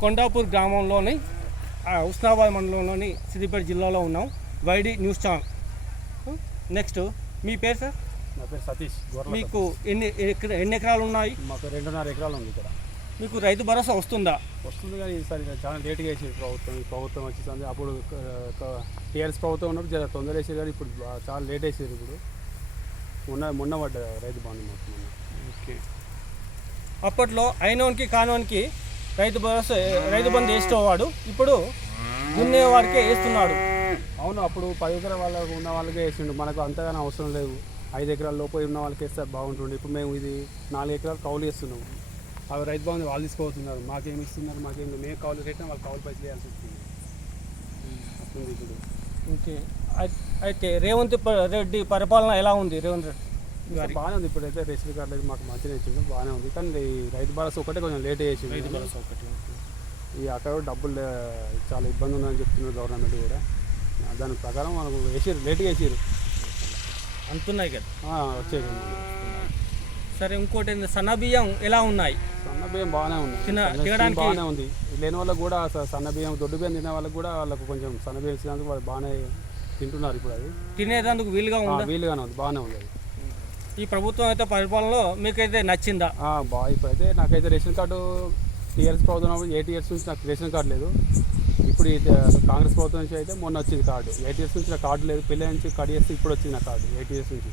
కొండాపూర్ గ్రామంలోని ఆ, హుస్నాబాద్ మండలంలోని సిద్దిపేట జిల్లాలో ఉన్నాం. YD news channel. నెక్స్ట్ మీ పేరు సార్? నా పేరు సతీష్ మీకు ఎన్ని ఎన్ని ఎకరాలు ఉన్నాయి. మాకు రెండున్నర ఎకరాలు ఉంది ఇక్కడ. మీకు రైతు భరోసా వస్తుందా? వస్తుంది కానీ ఈసారి చాలా లేట్గా వేసింది ప్రభుత్వం ఈ ప్రభుత్వం వచ్చేసింది. అప్పుడు టీఆర్ఎస్ ప్రభుత్వం ఉన్నప్పుడు జర తొందర వేసేది కానీ ఇప్పుడు చాలా లేట్ వేసేది ఇప్పుడు. మొన్న మొన్న పడ్డ రైతు బంధు మొన్న. ఓకే. అప్పట్లో అయినోనికి కానోనికి రైతు భరోసా రైతు బంధు వేసేవాడు ఇప్పుడు దున్నేవాడికే వేస్తున్నాడు. అవును అప్పుడు పది ఎకరాల వాళ్ళకు ఉన్న వాళ్ళకే వేసిండు. మనకు అంతగానో అవసరం లేదు. ఐదు ఎకరాల లోపు ఉన్న వాళ్ళకి వేస్తే బాగుంటుండే. ఇప్పుడు మేము ఇది నాలుగు ఎకరాలు కౌలు వేస్తున్నాం. అవి రైతు బంధు వాళ్ళు తీసుకోబోతున్నారు. మాకేమి ఇస్తున్నారు మాకేం మేము కౌలు కట్టినా వాళ్ళు కౌలు పైసలు వేయాల్సి వస్తుంది. అట్లుంది ఇప్పుడు ఓకే. అయి- అయితే రేవంత్ రెడ్డి పరిపాలన ఎలా ఉంది? రేవంత్ రెడ్డి. బాగానే ఉంది ఇప్పుడైతే రేషన్ కార్డు అయితే మాకు మంచిగా ఇచ్చిండు బాగానే ఉంది. కానీ రైతు భరోసా ఒకటే కొంచెం లేట్ చేసింది రైతు భరోసా ఒకటి ఈ అక్కడ కూడా డబ్బులు చాలా ఇబ్బంది ఉందని చెప్తున్నారు గవర్నమెంట్ కూడా. దాని ప్రకారం మనకు వేసారు లేట్గా వేసారు అంతున్నాయి కదా. వచ్చేది సరే ఇంకోటి సన్న బియ్యం ఎలా ఉన్నాయి? సన్న బియ్యం బాగానే తినడానికి- బాగానే ఉంది. లేని వాళ్ళకి కూడా సన్న బియ్యం దొడ్డు బియ్యం తినే వాళ్ళకి కూడా వాళ్ళకు కొంచెం సన్న బియ్యం ఇచ్చినందుకు వాళ్ళు బాగానే తింటున్నారు ఇప్పుడు అది. తినేదందుకు వీలుగా ఉందా? వీలుగానే ఉంది బాగానే ఉంది ఈ ప్రభుత్వం అయితే పరిపాలనలో మీకైతే నచ్చిందా? బా ఇప్పుడైతే నాకైతే రేషన్ కార్డు టీఆర్ఎస్ ప్రభుత్వం ఎయిట్ ఇయర్స్ నుంచి నాకు రేషన్ కార్డు లేదు. ఇప్పుడు కాంగ్రెస్ ప్రభుత్వం నుంచి అయితే మొన్న వచ్చింది కార్డు. ఎయిట్ ఇయర్స్ నుంచి నా కార్డు లేదు. పెళ్ళి నుంచి కడి చేస్తే ఇప్పుడు వచ్చింది నా కార్డు ఎయిట్ ఇయర్స్ నుంచి.